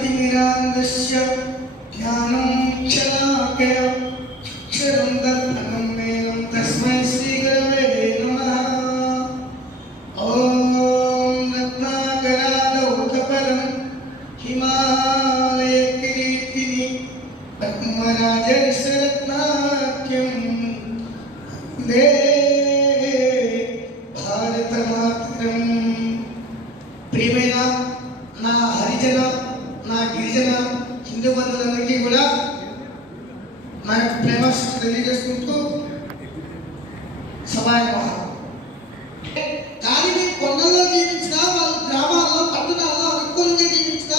अज्ञानतिमिरान्धस्य ज्ञानं शलाकया चक्षुरुं दर्पणं मेनं तस्मै श्रीगुरवे नमः। ॐ रत्नाकरालौकपरं हिमालयकिरीटिनि पद्मराजरसरत्नाख्यं वन्दे భారతమాతరం। ప్రియమైన నా హరిజన నా గిరిజన హిందూ బంధువులందరికీ కూడా నా ప్రేమ తెలియజేసుకుంటూ సభాయ కానీ మీరు కొండల్లో జీవించిన వాళ్ళ గ్రామాల్లో పట్టణాల్లో అనుకూలంగా జీవించిన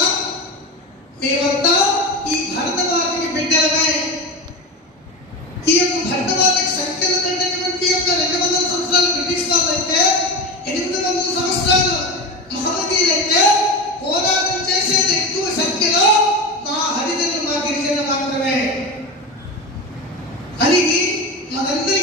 మేమంతా ఈ భరతమాతకి బిడ్డలమే। ఈ యొక్క భరతమాతకి సంఖ్యలు పెట్టినటువంటి యొక్క 200 సంవత్సరాలు బ్రిటిష్ వాళ్ళైతే 800 సంవత్సరాలు మహమ్మదీయులైతే పోరాటం చేసేది ఎక్కువ సంఖ్యలో మా హరిజనులు మా గిరిజనులు మాత్రమే అని మనందరికీ